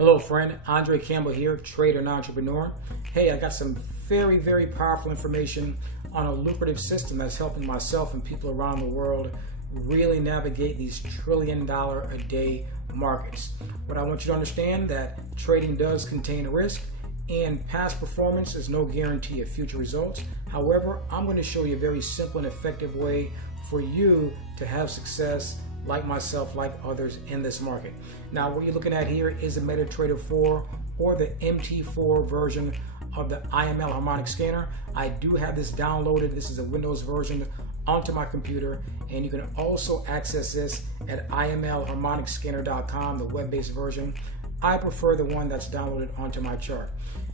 Hello friend, Andre Campbell here, trader and entrepreneur. Hey, I got some very powerful information on a lucrative system that's helping myself and people around the world really navigate these $1 trillion a day markets. But I want you to understand that trading does contain risk and past performance is no guarantee of future results. However, I'm going to show you a very simple and effective way for you to have success like myself, like others in this market. Now, what you're looking at here is the MetaTrader 4 or the MT4 version of the IML Harmonic scanner. I do have this downloaded. This is a Windows version onto my computer, and you can also access this at imlharmonicscanner.com, the web-based version. I prefer the one that's downloaded onto my chart.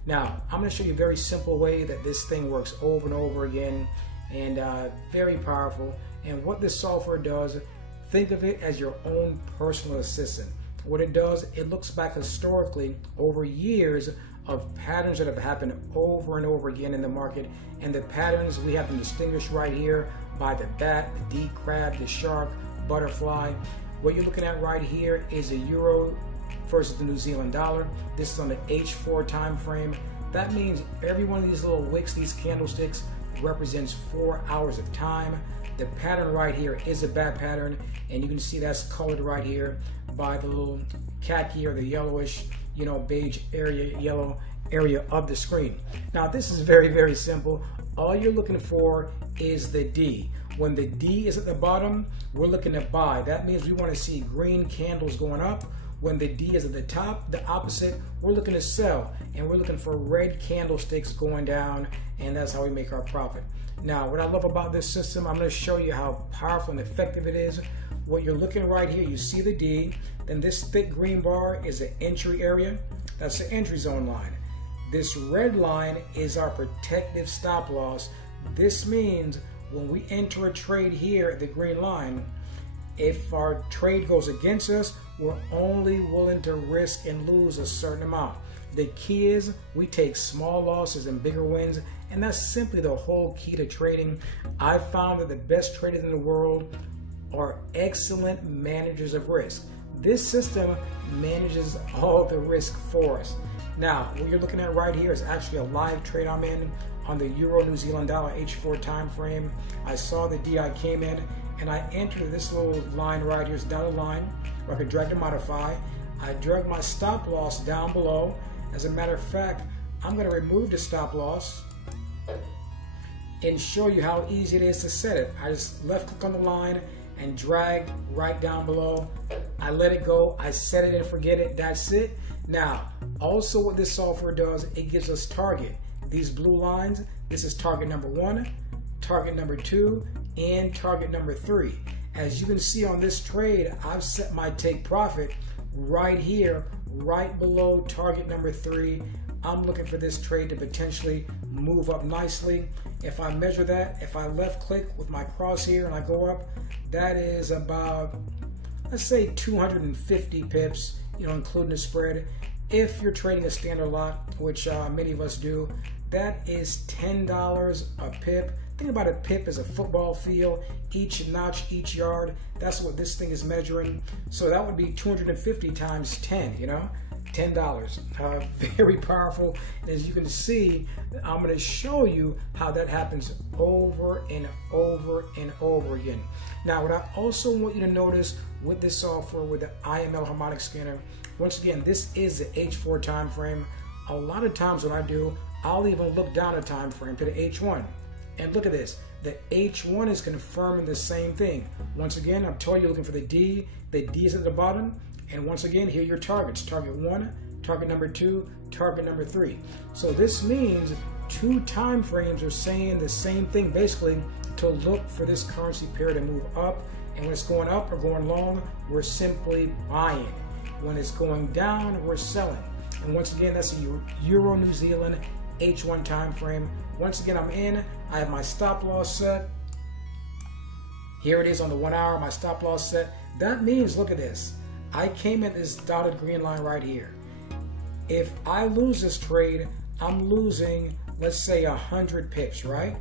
Now, I'm going to show you a very simple way that this thing works over and over again, and very powerful. And what this software does, think of it as your own personal assistant. What it does, it looks back historically over years of patterns that have happened over and over again in the market. And the patterns, we have them distinguished right here by the bat, the D crab, the shark, butterfly. What you're looking at right here is the euro versus the New Zealand dollar. This is on the H4 time frame. That means every one of these little wicks, these candlesticks, represents 4 hours of time. The pattern right here is a bat pattern, and you can see that's colored right here by the little khaki or the yellowish, beige area, yellow area of the screen. Now, this is very simple. All you're looking for is the D. When the D is at the bottom, we're looking to buy. That means we want to see green candles going up. When the D is at the top, the opposite, we're looking to sell, and we're looking for red candlesticks going down, and that's how we make our profit. Now, what I love about this system, I'm going to show you how powerful and effective it is. What you're looking right here, you see the D, then this thick green bar is the entry area. That's the entry zone line. This red line is our protective stop loss. This means when we enter a trade here at the green line, if our trade goes against us, we're only willing to risk and lose a certain amount. The key is we take small losses and bigger wins, and that's simply the whole key to trading. I've found that the best traders in the world are excellent managers of risk. This system manages all the risk for us. Now, what you're looking at right here is actually a live trade I'm in on the Euro New Zealand dollar H4 time frame. I saw the D, I came in, and I entered this little line right here, it's dotted line, where I could drag to modify. I drag my stop loss down below. As a matter of fact, I'm going to remove the stop loss and show you how easy it is to set it. I just left click on the line and drag right down below. I let it go, I set it and forget it, that's it. Now, also what this software does, it gives us target. These blue lines, this is target number 1, target number 2, and target number 3. As you can see on this trade, I've set my take profit right here, right below target number 3. I'm looking for this trade to potentially move up nicely. If I measure that, if I left click with my cross here and I go up, that is about, let's say 250 pips, including the spread. If you're trading a standard lot, which many of us do, that is $10 a pip. Think about a pip as a football field, each notch, each yard. That's what this thing is measuring. So that would be 250 times 10, $10. Very powerful. As you can see, I'm going to show you how that happens over and over and over again. Now, what I also want you to notice with this software, with the IML Harmonic scanner, once again, this is the H4 time frame. A lot of times what I do, I'll even look down a time frame to the H1. And look at this, the H1 is confirming the same thing. Once again, I'm telling you, looking for the D is at the bottom, and once again, here are your targets. Target 1, target number 2, target number 3. So this means 2 time frames are saying the same thing, basically, to look for this currency pair to move up, and when it's going up or going long, we're simply buying. When it's going down, we're selling. And once again, that's a Euro New Zealand H1 time frame. Once again, I'm in. I have my stop loss set. Here it is on the 1 hour, my stop loss set. That means, look at this. I came at this dotted green line right here. If I lose this trade, I'm losing, let's say 100 pips, right?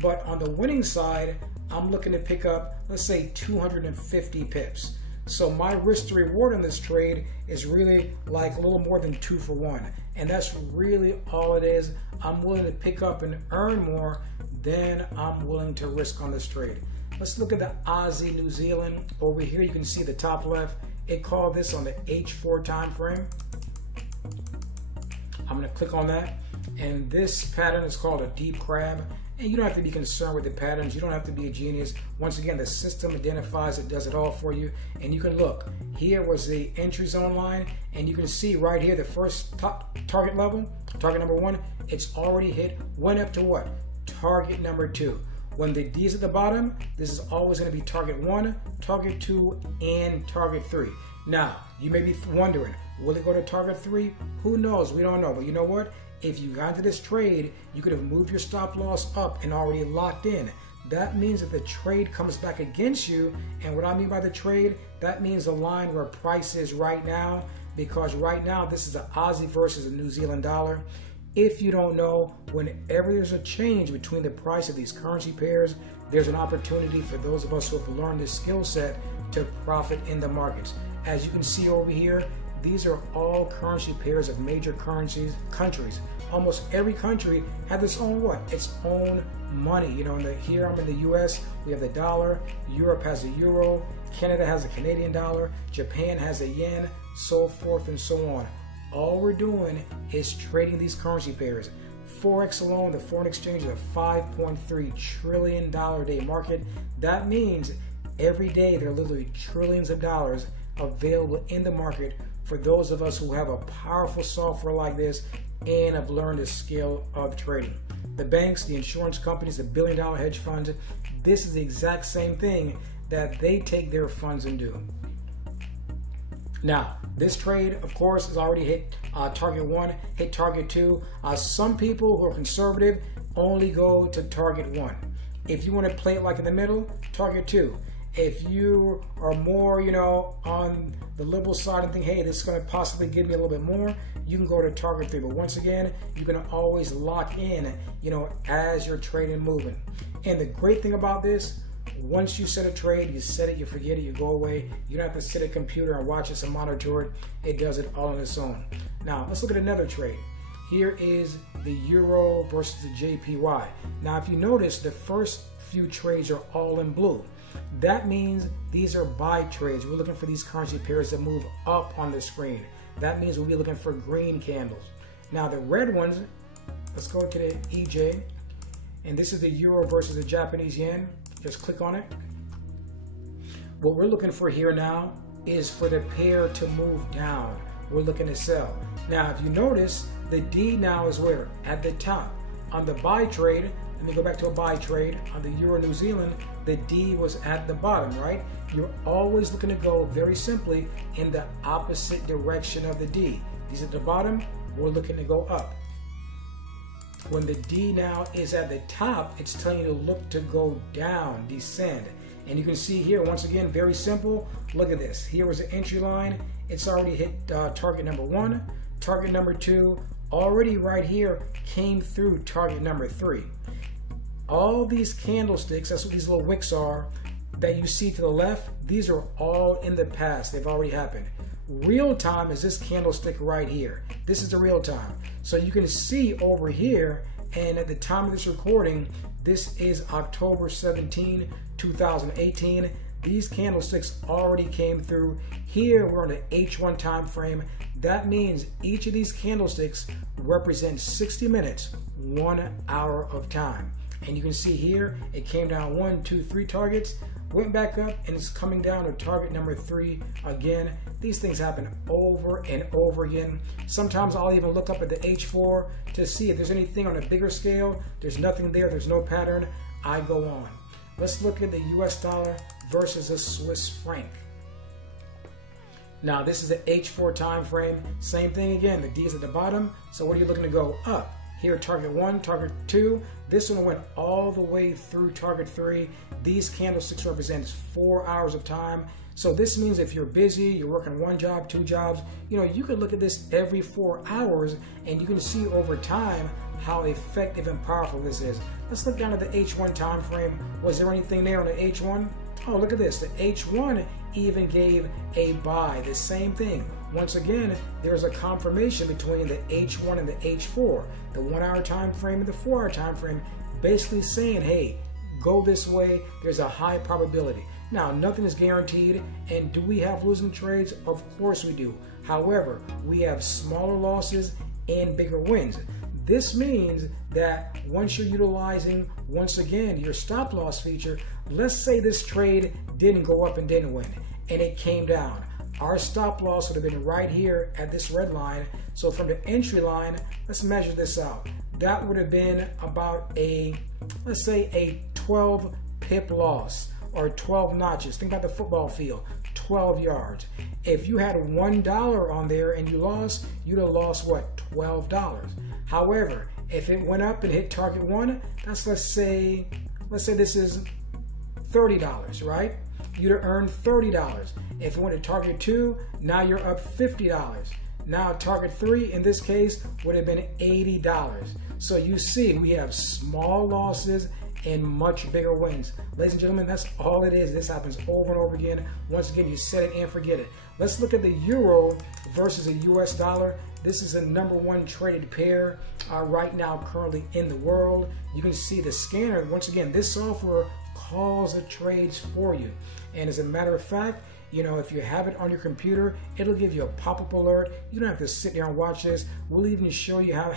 But on the winning side, I'm looking to pick up, let's say 250 pips. So my risk to reward on this trade is really like a little more than 2 for 1. And that's really all it is. I'm willing to pick up and earn more than I'm willing to risk on this trade. Let's look at the Aussie New Zealand. Over here you can see the top left. It called this on the H4 time frame. I'm going to click on that. And this pattern is called a deep crab. And you don't have to be concerned with the patterns. You don't have to be a genius. Once again, the system identifies it, does it all for you. And you can look. Here was the entry zone line. And you can see right here, the first top target level, target number 1, it's already hit. Went up to what? Target number 2. When the D is at the bottom, this is always going to be target 1, target 2, and target 3. Now, you may be wondering, will it go to target 3? Who knows? We don't know. But you know what? If you got into this trade, you could have moved your stop loss up and already locked in. That means if the trade comes back against you, and what I mean by the trade, that means the line where price is right now, because right now this is the Aussie versus the New Zealand dollar. If you don't know, whenever there's a change between the price of these currency pairs, there's an opportunity for those of us who have learned this skill set to profit in the markets. As you can see over here, these are all currency pairs of major countries. Almost every country has its own what? Its own money. You know, here I'm in the US, we have the dollar, Europe has a euro, Canada has a Canadian dollar, Japan has a yen, so forth and so on. All we're doing is trading these currency pairs. Forex alone, the foreign exchange is a $5.3 trillion a day market. That means every day there are literally trillions of dollars available in the market for those of us who have a powerful software like this and have learned the skill of trading. The banks, the insurance companies, the billion-dollar hedge funds, this is the exact same thing that they take their funds and do. Now, this trade, of course, has already hit target 1, hit target 2. Some people who are conservative only go to target 1. If you want to play it like in the middle, target 2. If you are more, on the liberal side and think, hey, this is going to possibly give me a little bit more, you can go to target 3. But once again, you can always lock in, as you're trading moving. And the great thing about this, once you set a trade, you set it, you forget it, you go away. You don't have to sit at a computer and watch it and monitor it. It does it all on its own. Now, let's look at another trade. Here is the Euro versus the JPY. Now, if you notice, the first few trades are all in blue. That means these are buy trades. We're looking for these currency pairs that move up on the screen. That means we'll be looking for green candles. Now, the red ones, let's go to the EJ. And this is the Euro versus the Japanese yen. Just click on it. What we're looking for here now is for the pair to move down. We're looking to sell. Now, if you notice, the D now is where? At the top. On the buy trade, let me go back to a buy trade. On the Euro New Zealand, the D was at the bottom, right? You're always looking to go, very simply, in the opposite direction of the D. These at the bottom, we're looking to go up. When the D now is at the top, it's telling you to look to go down, descend. And you can see here, once again, very simple. Look at this. Here was the entry line. It's already hit target number 1. Target number 2 already right here came through target number 3. All these candlesticks, that's what these little wicks are, that you see to the left, these are all in the past. They've already happened. Real time is this candlestick right here. This is the real time. So you can see over here, and at the time of this recording, this is October 17, 2018. These candlesticks already came through. Here we're on the H1 time frame. That means each of these candlesticks represents 60 minutes, 1 hour of time. And you can see here, it came down 1, 2, 3 targets, went back up, and it's coming down to target number 3 again. These things happen over and over again. Sometimes I'll even look up at the H4 to see if there's anything on a bigger scale. There's nothing there, there's no pattern. I go on. Let's look at the US dollar versus the Swiss franc. Now this is the H4 time frame. Same thing again, the D is at the bottom. So what are you looking to go? Up. Here, target 1, target 2. This one went all the way through target 3. These candlesticks represent 4 hours of time. So this means if you're busy, you're working 1 job, 2 jobs, you could look at this every 4 hours and you can see over time how effective and powerful this is. Let's look down at the H1 time frame. Was there anything there on the H1? Oh, look at this. The H1 even gave a buy. The same thing. Once again, there's a confirmation between the H1 and the H4, the 1 hour time frame and the 4 hour time frame, basically saying, hey, go this way. There's a high probability. Now, nothing is guaranteed. And do we have losing trades? Of course we do. However, we have smaller losses and bigger wins. This means that once you're utilizing, once again, your stop loss feature, let's say this trade didn't go up and didn't win, and it came down. Our stop loss would have been right here at this red line. So from the entry line, let's measure this out. That would have been about a, let's say, a 12 pip loss or 12 notches. Think about the football field, 12 yards. If you had $1 on there and you lost, you'd have lost what? $12. However, if it went up and hit target 1, that's let's say this is $30, right? You'd have earned $30. If it went to target 2, now you're up $50. Now target 3 in this case would have been $80. So you see we have small losses and much bigger wins. Ladies and gentlemen, that's all it is. This happens over and over again. Once again, you set it and forget it. Let's look at the euro versus the US dollar. This is the #1 traded pair right now currently in the world. You can see the scanner. Once again, this software calls the trades for you. And as a matter of fact, you know, if you have it on your computer, it'll give you a pop-up alert. You don't have to sit there and watch this. We'll even show you how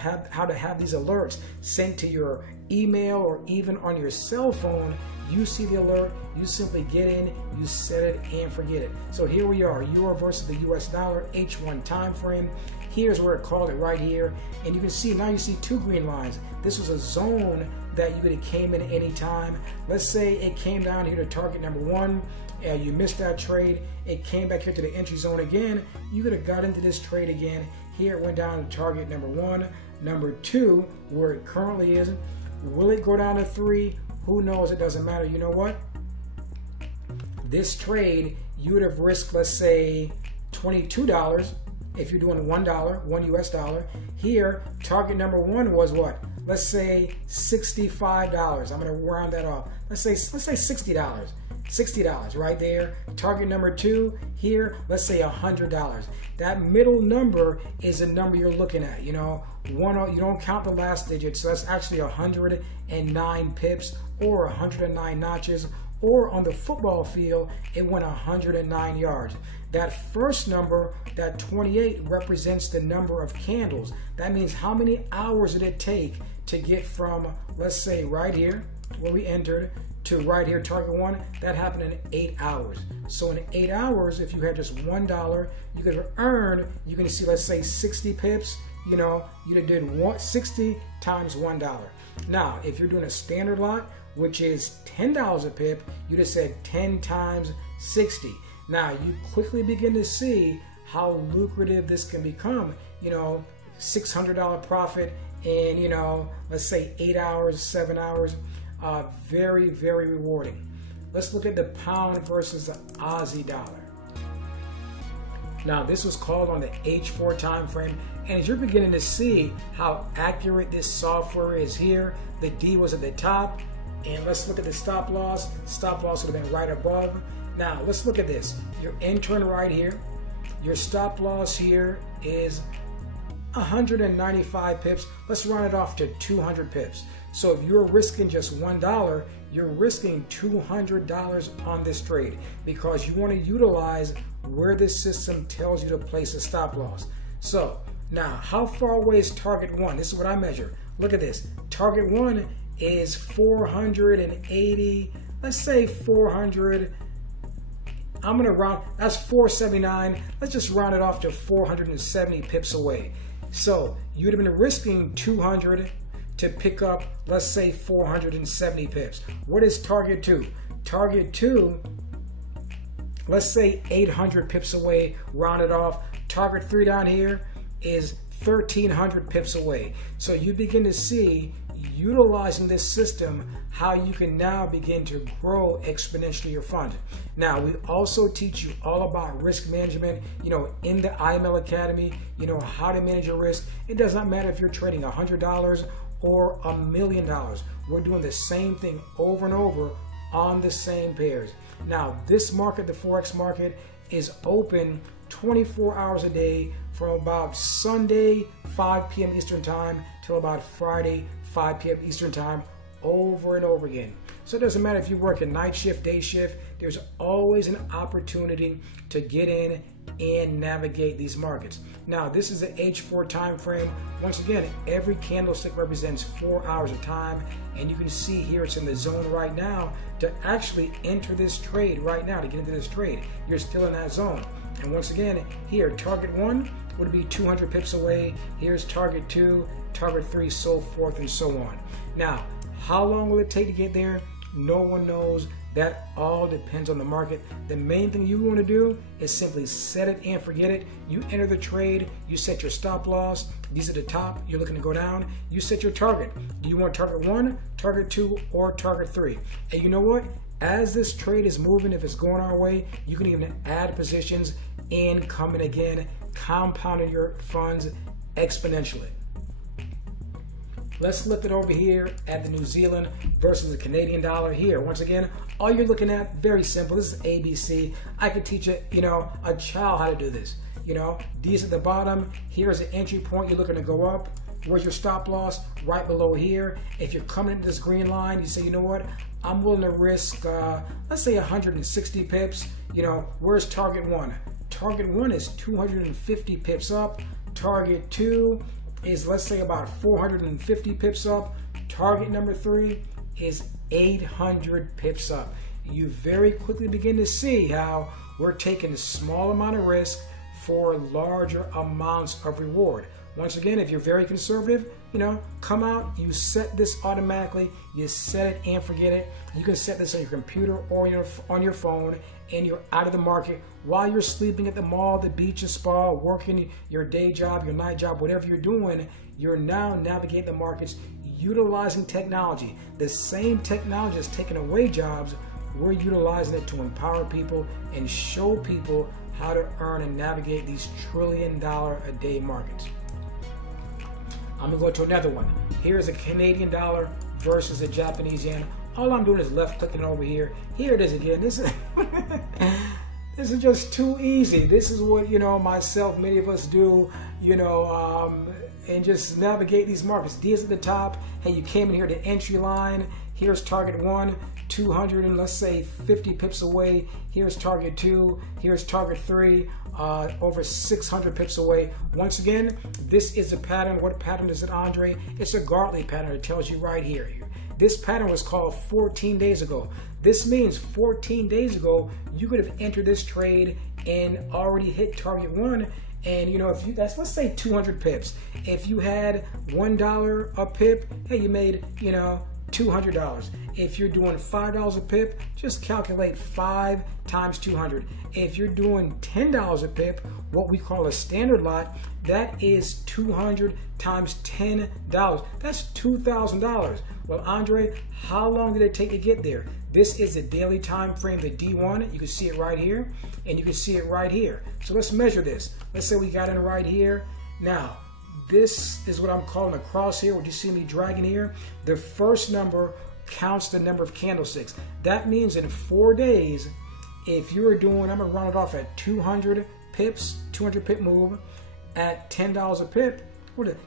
to have these alerts sent to your email or even on your cell phone. You see the alert, you simply get in, you set it and forget it. So here we are, euro versus the US dollar, H1 time frame. Here's where it called it right here. And you can see, now you see 2 green lines. This was a zone that you could have came in any time. Let's say it came down here to target #1. You missed that trade. It came back here to the entry zone again. You could have got into this trade again. Here it went down to target #1, #2, where it currently is. Will it go down to 3? Who knows? It doesn't matter. You know what? This trade, you would have risked, let's say, $22 if you're doing $1, $1 US dollar. Here, target #1 was what? Let's say $65. I'm going to round that off. Let's say $60. $60 right there. Target #2 here, let's say $100. That middle number is the number you're looking at. You know, you don't count the last digit, so that's actually 109 pips or 109 notches. Or on the football field, it went 109 yards. That first number, that 28, represents the number of candles. That means how many hours did it take to get from, let's say, right here, where we entered, to right here, target 1. That happened in 8 hours. So in 8 hours, if you had just $1, you could have earned, you can see, let's say 60 pips, you know, you'd have did 60 times $1. Now, if you're doing a standard lot, which is $10 a pip, you just said 10 times 60. Now, you quickly begin to see how lucrative this can become. You know, $600 profit in, you know, let's say 8 hours, 7 hours. Very, very rewarding. Let's look at the pound versus the Aussie dollar. Now, this was called on the H4 time frame, and as you're beginning to see how accurate this software is here, the D was at the top, and let's look at the stop loss. Stop loss would have been right above. Now, let's look at this. You're entering right here. Your stop loss here is 195 pips. Let's round it off to 200 pips. So if you're risking just $1, you're risking $200 on this trade because you want to utilize where this system tells you to place a stop loss. So now, how far away is target 1? This is what I measure. Look at this. Target 1 is 480, let's say 400. I'm going to round, that's 479. Let's just round it off to 470 pips away. So you'd have been risking 200 to pick up, let's say 470 pips. What is target 2? Target 2, let's say 800 pips away, round it off. Target 3 down here is 1,300 pips away. So you begin to see, utilizing this system, how you can now begin to grow exponentially your fund. Now, we also teach you all about risk management, you know, in the IML Academy, you know, how to manage your risk. It does not matter if you're trading $100 or $1 million. We're doing the same thing over and over on the same pairs. Now, this market, the Forex market, is open 24 hours a day from about Sunday, 5 p.m. Eastern Time, till about Friday, 5 p.m. Eastern Time, over and over again. So it doesn't matter if you work a night shift, day shift, there's always an opportunity to get in and navigate these markets. Now, this is the H4 time frame. Once again, every candlestick represents 4 hours of time, and you can see here it's in the zone right now. To actually enter this trade right now, to get into this trade, you're still in that zone. And once again, here, target 1 would be 200 pips away. Here's target 2, target 3, so forth and so on. Now, how long will it take to get there? No one knows. That all depends on the market. The main thing you want to do is simply set it and forget it. You enter the trade, you set your stop loss. These are the top, you're looking to go down. You set your target. Do you want target 1, target 2, or target 3? And you know what? As this trade is moving, if it's going our way, you can even add positions and come in again, compounding your funds exponentially. Let's look at over here at the New Zealand versus the Canadian dollar here. Once again, all you're looking at, very simple. This is ABC. I could teach a child how to do this. These at the bottom. Here's an entry point. You're looking to go up. Where's your stop loss? Right below here. If you're coming into this green line, you say, you know what? I'm willing to risk, let's say 160 pips. Where's target 1? Target 1 is 250 pips up. Target 2 is, let's say, about 450 pips up. Target number 3 is 800 pips up. You very quickly begin to see how we're taking a small amount of risk for larger amounts of reward. Once again, if you're very conservative, come out, you set this automatically, you set it and forget it. You can set this on your computer or on your phone, and you're out of the market while you're sleeping at the mall, the beach, the spa, working your day job, your night job, whatever you're doing. You're now navigating the markets utilizing technology. The same technology that's taking away jobs, we're utilizing it to empower people and show people how to earn and navigate these $1 trillion a day markets. I'm gonna go to another one. Here's a Canadian dollar versus a Japanese yen. All I'm doing is left clicking over here. Here it is again. This is just too easy. This is what myself, many of us do, and just navigate these markets. These at the top. Hey, you came in here to entry line. Here's target 1, 200 and let's say 50 pips away. Here's target 2. Here's target 3. Over 600 pips away. Once again, this is a pattern. What pattern is it, Andre? It's a Gartley pattern. It tells you right here. This pattern was called 14 days ago. This means 14 days ago, you could have entered this trade and already hit target 1. And if that's, let's say 200 pips. If you had $1 a pip, hey, you made, $200. If you're doing $5 a pip, just calculate 5 times 200. If you're doing $10 a pip, what we call a standard lot, that is 200 times $10. That's $2,000. Well, Andre, how long did it take to get there? This is the daily time frame, the D1. You can see it right here, and you can see it right here. So let's measure this. Let's say we got in right here. Now, this is what I'm calling a crosshair. What you see me dragging here? The first number counts the number of candlesticks. That means in 4 days, if you're doing, I'm gonna run it off at 200 pips, 200 pip move at $10 a pip.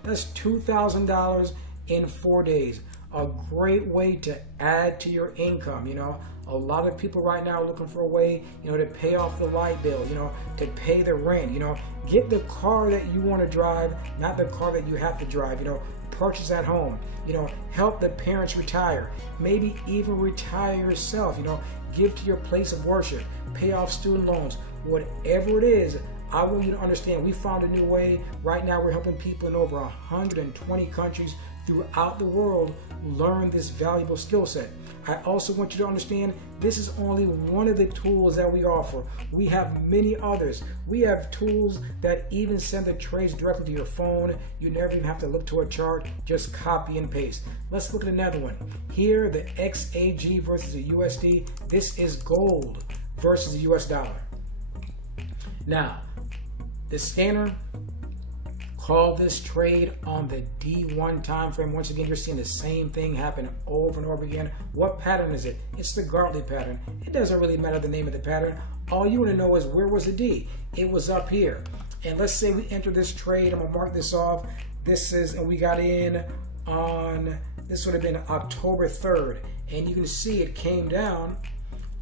That's $2,000 in 4 days. A great way to add to your income. A lot of people right now are looking for a way, to pay off the light bill, to pay the rent, get the car that you want to drive, not the car that you have to drive, purchase at home, help the parents retire, maybe even retire yourself, give to your place of worship, pay off student loans, whatever it is. I want you to understand, we found a new way. Right now, we're helping people in over 120 countries throughout the world learn this valuable skill set. I also want you to understand, this is only one of the tools that we offer. We have many others. We have tools that even send the trades directly to your phone. You never even have to look to a chart, just copy and paste. Let's look at another one. Here, the XAG versus the USD. This is gold versus the US dollar. Now, the scanner Call this trade on the D1 time frame. Once again, you're seeing the same thing happen over and over again. What pattern is it? It's the Gartley pattern. It doesn't really matter the name of the pattern. All you want to know is, where was the D? It was up here. And let's say we enter this trade. I'm gonna mark this off. This is, and we got in on, this would have been October 3rd. And you can see it came down.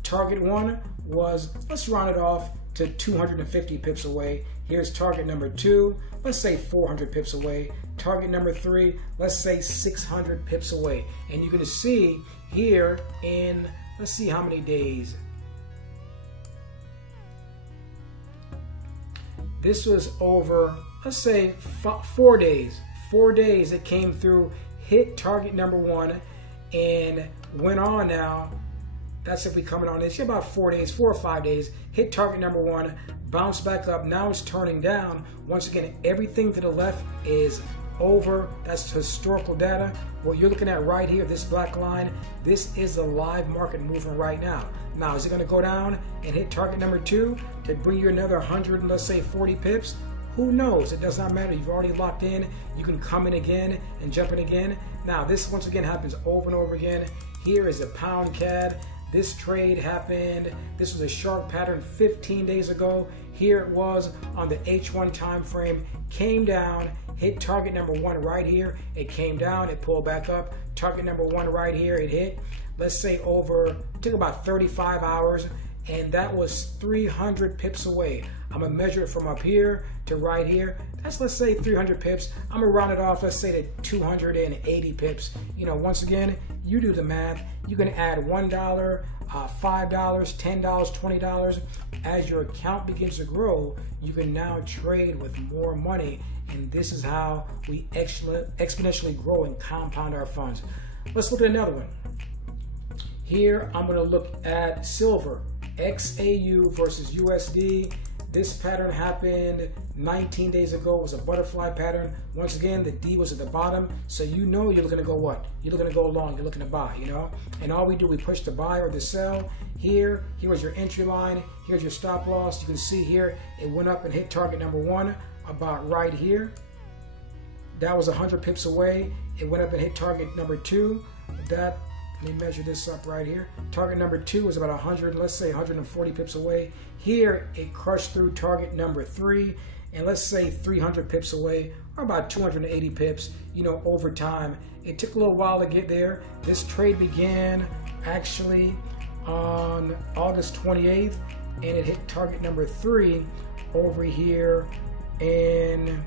Target one was, let's round it off to 250 pips away. Here's target number 2, let's say 400 pips away. Target number 3, let's say 600 pips away. And you can see here in, let's see how many days. This was over, let's say 4 days. 4 days it came through, hit target number 1, and went on now. That's if we coming on this, about 4 days, 4 or 5 days, hit target number 1, bounce back up. Now it's turning down. Once again, everything to the left is over. That's historical data. What you're looking at right here, this black line, this is a live market movement right now. Now, is it going to go down and hit target number 2 to bring you another 100, let's say 40 pips? Who knows? It does not matter. You've already locked in. You can come in again and jump in again. Now, this once again happens over and over again. Here is a pound CAD. This trade happened, this was a sharp pattern 15 days ago. Here it was on the H1 time frame, came down, hit target number 1 right here. It came down, it pulled back up. Target number 1 right here, it hit. Let's say over, it took about 35 hours, and that was 300 pips away. I'm gonna measure it from up here to right here. That's, let's say 300 pips. I'm gonna round it off, let's say to 280 pips. You know, once again, you do the math. You can add $1, $5, $10, $20. As your account begins to grow, you can now trade with more money. And this is how we exponentially grow and compound our funds. Let's look at another one. Here, I'm gonna look at silver, XAU versus USD. This pattern happened 19 days ago. It was a butterfly pattern. Once again, the D was at the bottom. So you know you're looking to go what? You're looking to go long, you're looking to buy, you know? And all we do, we push the buy or the sell. Here was your entry line. Here's your stop loss. You can see here, it went up and hit target number 1 about right here. That was 100 pips away. It went up and hit target number 2. That, let me measure this up right here. Target number 2 was about 100, let's say 140 pips away. Here, it crushed through target number 3, and let's say 300 pips away, or about 280 pips, you know, over time. It took a little while to get there. This trade began actually on August 28th, and it hit target number 3 over here in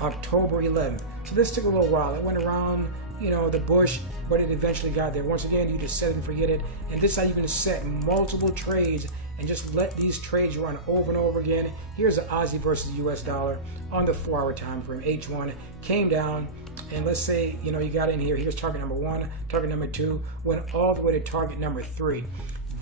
October 11th. So this took a little while. It went around, you know, the bush, but it eventually got there. Once again, you just set it and forget it. And this is how you can set multiple trades and just let these trades run over and over again. Here's the Aussie versus US dollar on the 4-hour time frame. H1 came down, and let's say, you know, you got in here. Here's target number 1, target number 2, went all the way to target number 3.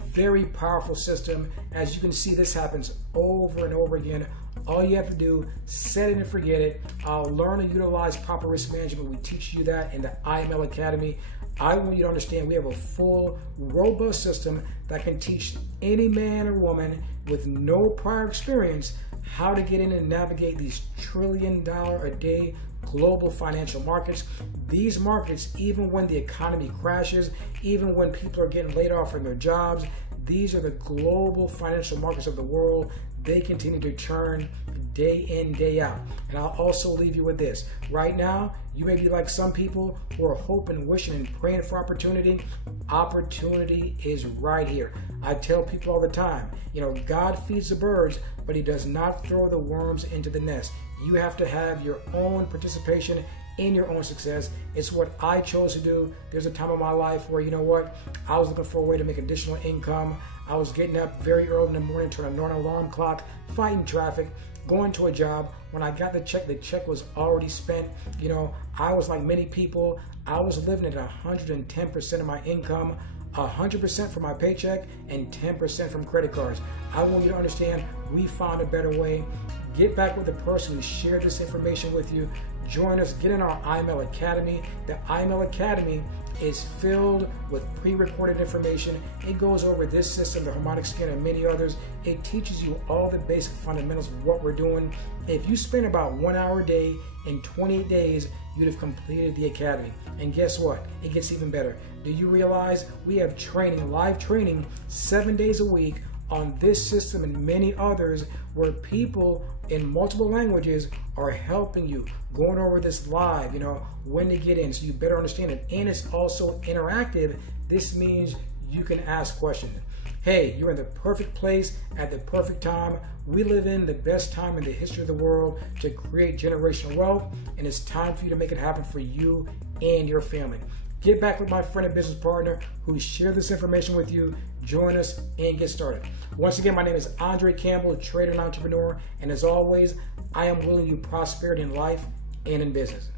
Very powerful system. As you can see, this happens over and over again. All you have to do, set it and forget it. Learn and utilize proper risk management. We teach you that in the IML Academy. I want you to understand we have a full, robust system that can teach any man or woman with no prior experience how to get in and navigate these trillion-dollar-a-day global financial markets. These markets, even when the economy crashes, even when people are getting laid off from their jobs, these are the global financial markets of the world. They continue to churn day in, day out. And I'll also leave you with this. Right now, you may be like some people who are hoping, wishing, and praying for opportunity. Opportunity is right here. I tell people all the time, you know, God feeds the birds, but he does not throw the worms into the nest. You have to have your own participation in your own success. It's what I chose to do. There's a time in my life where, you know what, I was looking for a way to make additional income. I was getting up very early in the morning, turning on an alarm clock, fighting traffic, going to a job. When I got the check was already spent. You know, I was like many people, I was living at 110% of my income, 100% from my paycheck, and 10% from credit cards. I want you to understand, we found a better way. Get back with the person who shared this information with you. Join us. Get in our IML Academy. The IML Academy is filled with pre-recorded information. It goes over this system, the harmonic scan, and many others. It teaches you all the basic fundamentals of what we're doing. If you spend about 1 hour a day in 28 days, you'd have completed the academy. And guess what? It gets even better. Do you realize we have training, live training, 7 days a week on this system and many others, where people in multiple languages are helping you, going over this live, when to get in, so you better understand it. And it's also interactive. This means you can ask questions. Hey, you're in the perfect place at the perfect time. We live in the best time in the history of the world to create generational wealth, and it's time for you to make it happen for you and your family. Get back with my friend and business partner who shared this information with you. Join us and get started. Once again, my name is Andre Campbell, trader and entrepreneur. And as always, I am willing you prosperity in life and in business.